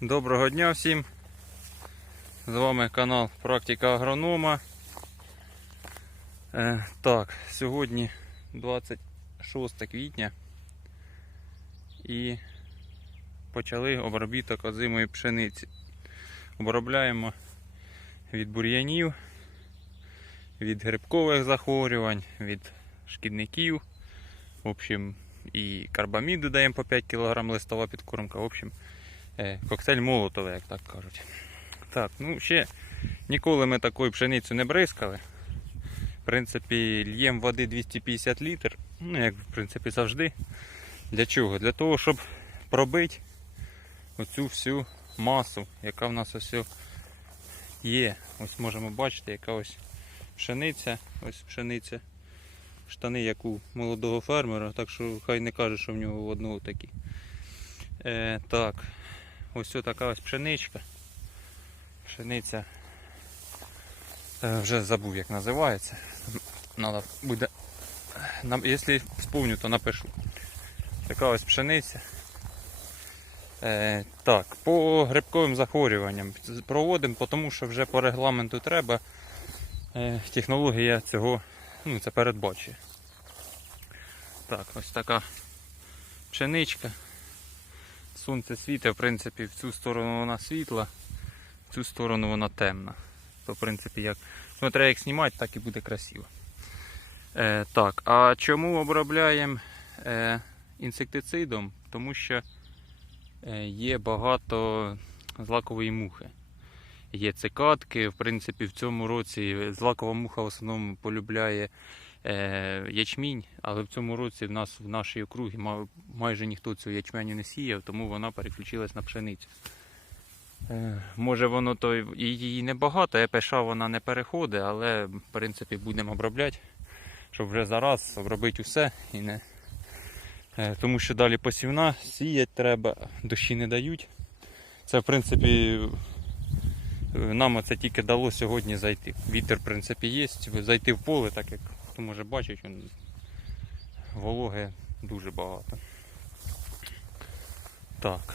Доброго дня всім. З вами канал Практика Агронома. Е, так, сьогодні 26 квітня і почали обробіток озимої пшениці. Обробляємо від бур'янів, від грибкових захворювань, від шкідників. В общем, і карбаміду даємо по 5 кг листова підкормка. В общем, коктейль молотова, як так кажуть. Так, ну ще ніколи ми такою пшеницю не бризкали. В принципі, л'ємо води 250 літр, ну як в принципі завжди. Для чого? Для того, щоб пробити оцю всю масу, яка в нас ось є. Ось можемо бачити, яка ось пшениця, ось пшениця, штани як у молодого фермера, так що хай не каже, що в нього в одного такі. Е, так, ось така ось пшеничка. Пшениця. Е, вже забув як називається. Надо буде. Якщо вспомню, то напишу. Така ось пшениця. Е, так, по грибковим захворюванням проводимо, тому що вже по регламенту треба. Е, технологія цього ну, це передбачує. Так, ось така пшеничка. Сонце світить, в принципі, в цю сторону вона світла, в цю сторону вона темна. То, в принципі, як смотря як знімати, так і буде красиво. Е, так, а чому обробляємо е, інсектицидом? Тому що е, є багато злакової мухи. Є цикадки, в принципі, в цьому році злакова муха в основному полюбляє ячмінь, але в цьому році в нас в нашій округі майже ніхто цю ячменю не сіяв, тому вона переключилась на пшеницю. Е, може воно то її небагато, ЕПШ вона не переходить, але в принципі будемо обробляти, щоб вже зараз обробити усе і не. Е, Тому що далі посівна, сіять треба, дощі не дають. Це в принципі е, нам це тільки дало сьогодні зайти. Вітер, в принципі, є. Зайти в поле, так як хто може бачить, вологи дуже багато. Так,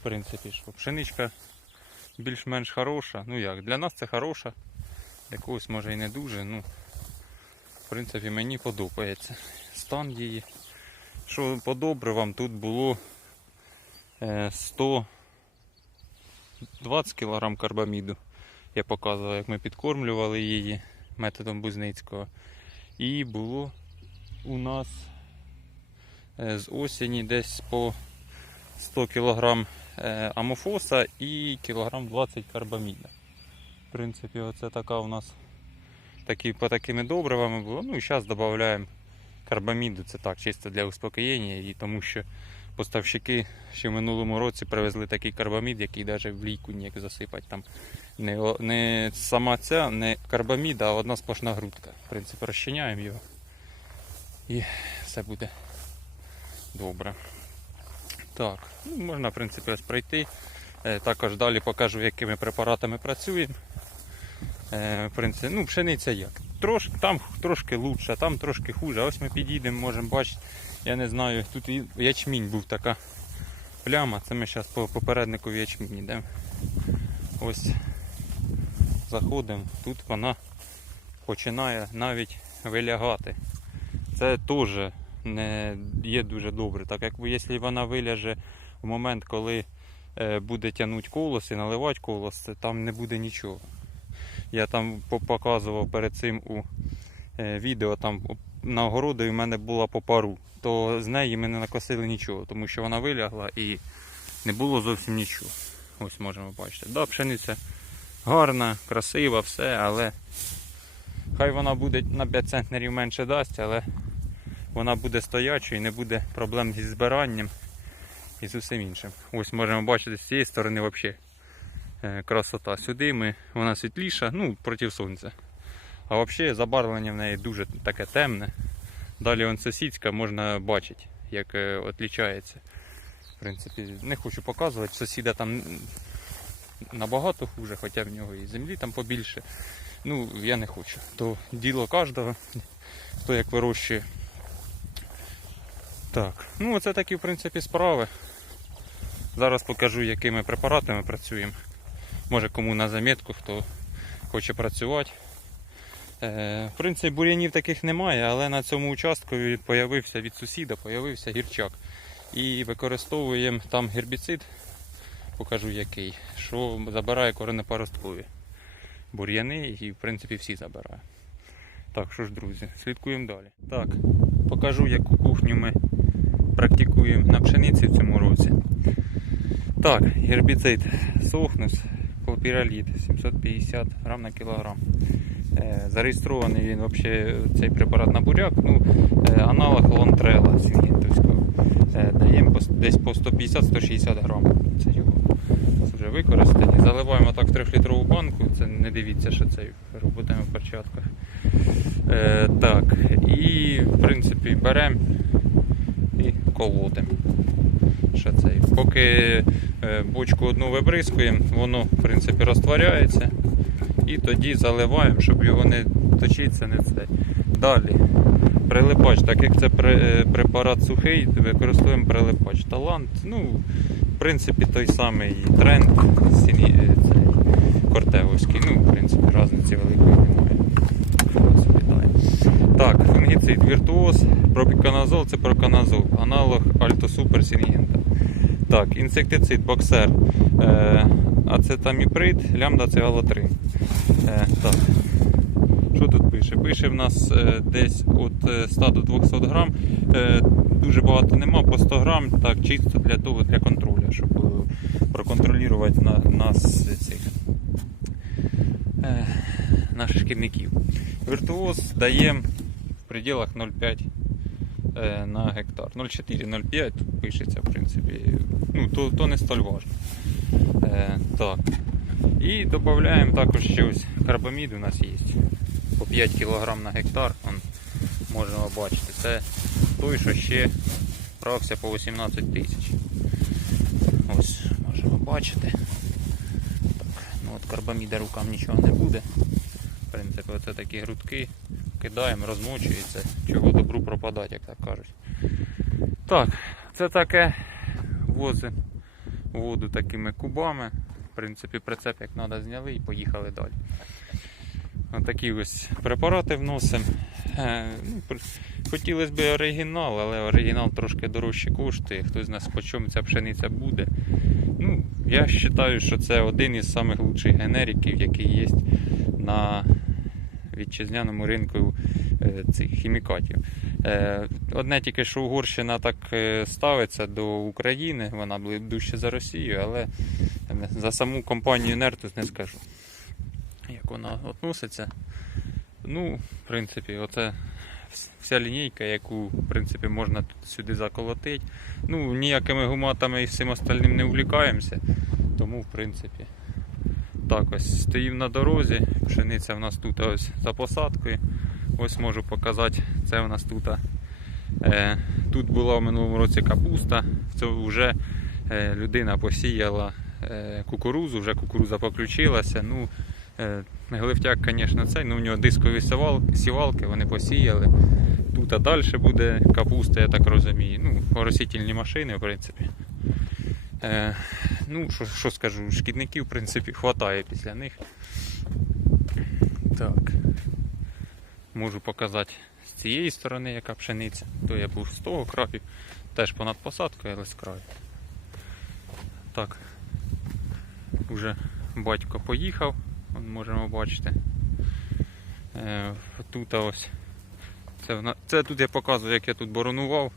в принципі, що пшеничка більш-менш хороша. Ну як, для нас це хороша, для когось може і не дуже. Ну, в принципі, мені подобається. Стан її. Що по добривам тут було е, 120 кг карбаміду. Я показував, як ми підкормлювали її методом Бузницького. І було у нас е, з осені десь по 100 кг е, амофоса і кілограм 20 карбаміда. В принципі, оце така у нас такі, по такими добривами було. Ну і зараз додаємо карбаміду, це так, чисто для успокоєння, і тому що поставщики ще в минулому році привезли такий карбамід, який навіть в лійку ніяк засипати. Там не, не сама ця, не карбамід, а одна сплошна грудка. В принципі, розчиняємо його і все буде добре. Так, ну, можна в принципі ось пройти. Е, Також далі покажу, якими препаратами працюємо. Е, В принципі, ну, пшениця як. Трош, там трошки лучше, там трошки хуже. Ось ми підійдемо, можемо бачити. Я не знаю, тут ячмінь був така пляма. Це ми зараз по попереднику ячмінь йдемо. Ось заходимо, тут вона починає навіть вилягати. Це теж не є дуже добре, так як якщо вона виляже в момент, коли е, буде тягнути колос і наливати колос, там не буде нічого. Я там показував перед цим у е, відео, там на огороді в мене була по пару, то з неї ми не накосили нічого, тому що вона вилягла і не було зовсім нічого. Ось можемо бачити. Да, пшениця гарна, красива, все, але хай вона буде на 5 центнерів менше дасть, але вона буде стоячою і не буде проблем зі збиранням і з усім іншим. Ось можемо бачити з цієї сторони взагалі красота. Сюди ми, вона світліша, ну, проти сонця. А взагалі забарвлення в неї дуже таке темне. Далі он сусідська можна бачити, як е, відрізняється. В принципі, не хочу показувати, сусіда там набагато хуже, хоча в нього і землі там побільше. Ну, я не хочу. То діло кожного, хто як вирощує. Так, ну оце такі в принципі справи. Зараз покажу, якими препаратами працюємо. Може кому на замітку, хто хоче працювати. Е, в принципі, бур'янів таких немає, але на цьому участку появився від сусіда, появився гірчак. І використовуємо там гербіцид, покажу який, що забирає коренепаросткові бур'яни і в принципі всі забирає. Так, що ж, друзі, слідкуємо далі. Так, покажу, яку кухню ми практикуємо на пшениці в цьому році. Так, гербіцид Сохнус, клопіраліт 750 грам на кілограм. Е, Зареєстрований він взагалі цей препарат на буряк, ну, е, аналог лонтрела сінгентовського. Е, Даємо десь по 150-160 грам. Це його вже використані. Заливаємо так в 3-літрову банку. Це не дивіться, що це роботаємо в перчатках. Е, так, і в принципі беремо і колотимо. Поки бочку одну вибризкуємо, воно в принципі розтворяється. І тоді заливаємо, щоб його не точитися, не це. Далі. Прилипач, так як це е, препарат сухий, використовуємо прилипач. Талант, ну, в принципі, той самий тренд сіні, е, цей, кортевовський. Ну, в принципі, різниці великої немає. Так, фунгіцид віртуоз, пропіканазол це проканазол, аналог альтосупер сінгента. Так, інсектицид боксер, е, ацетаміприд, лямда цигалотрин. Е, так. Що тут пише? Пише в нас е, десь від е, 100 до 200 грам. Е, дуже багато нема, по 100 грам, так, чисто для того, для контролю, щоб е, проконтролювати на, нас цих е, наших шкідників. Віртуоз даємо в пределах 0,5 е, на гектар. 0,4-0,5 тут пишеться, в принципі. Ну, то, то не столь важно. Е, так. І додаємо також ще ось карбамід у нас є. По 5 кг на гектар. Вон, можемо бачити. Це той, що ще брався по 18 тисяч. Ось, можемо бачити. Так, ну от карбаміда рукам нічого не буде. В принципі, оце такі грудки. Кидаємо, розмочується, чого добру пропадать, як так кажуть. Так, це таке возимо воду такими кубами. В принципі, прицеп як треба зняли і поїхали далі. Отакі ось препарати вносимо. Е, ну, Хотілося б оригінал, але оригінал трошки дорожче коштує. Хтось з нас по чому ця пшениця буде. Ну, я вважаю, що це один із лучших генериків, який є на вітчизняному ринку е, цих хімікатів. Е, Одне тільки, що Угорщина так е, ставиться до України, вона була дужче за Росію, але е, за саму компанію Нертус не скажу. Як вона відноситься. Ну, в принципі, оце вся лінійка, яку в принципі, можна сюди заколотити. Ну, ніякими гуматами і всім остальним не увлікаємося. Тому, в принципі, так ось стоїв на дорозі. Пшениця в нас тут ось за посадкою. Ось можу показати, це в нас тут. Е, тут була в минулому році капуста. Це вже е, людина посіяла е, кукурузу, вже кукуруза поключилася. Ну, Глифтяк, звісно, цей, ну у нього дискові сівалки, вони посіяли. Тут а далі буде капуста, я так розумію. Ну, оросительні машини, в принципі. Ну, що, що скажу, шкідників, в принципі, хватає після них. Так. Можу показати з цієї сторони, яка пшениця. То я був з того краю, теж понад посадкою, але з краю. Так. Уже батько поїхав, можемо бачити. Е, тут ось. Це, це тут я показую, як я тут боронував.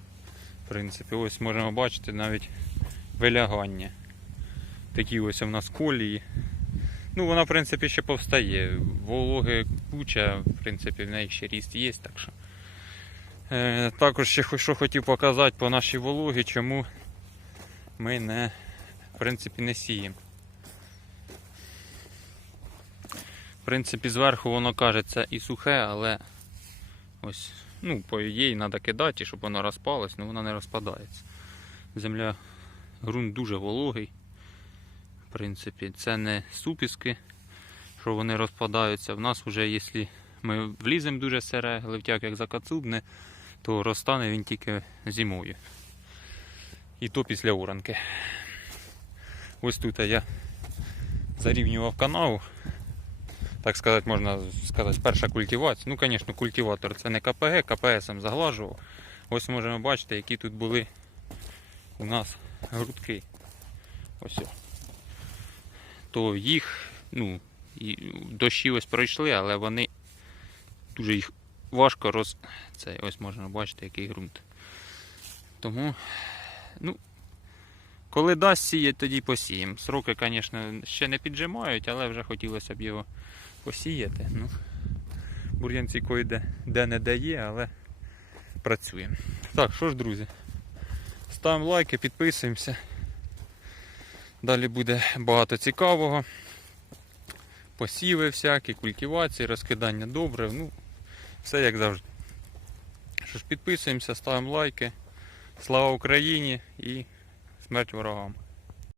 В принципі, ось можемо бачити навіть вилягання. Такі ось у нас колії. Ну, вона, в принципі, ще повстає. Вологи куча, в принципі, в неї ще ріст є, так що. Е, також ще що хотів показати по нашій вологі, чому ми не, в принципі, не сіємо. В принципі, зверху воно кажеться і сухе, але ось, ну, по ідеї треба кидати, щоб воно розпалось, але воно не розпадається. Земля, ґрунт дуже вологий. В принципі, це не супіски, що вони розпадаються. В нас вже, якщо ми вліземо дуже сире, левтяк як закацубне, то розтане він тільки зимою. І то після уранки. Ось тут я зарівнював канаву. Так сказати, можна сказати, перша культивація. Ну, звісно, культиватор це не КПГ, КПСом заглажував. Ось можемо бачити, які тут були у нас грудки. Ось. То їх, ну, і дощі ось пройшли, але вони дуже їх важко роз. Це ось можна бачити, який ґрунт. Тому, ну, коли дасть сіять, тоді посіємо. Сроки, звісно, ще не піджимають, але вже хотілося б його посіяти. Ну, бур'янці койде де не дає, але працюємо. Так, що ж, друзі, ставимо лайки, підписуємося. Далі буде багато цікавого. Посіви всякі, культивації, розкидання добрив. Ну, все як завжди. Що ж, підписуємося, ставимо лайки. Слава Україні і смерть ворогам!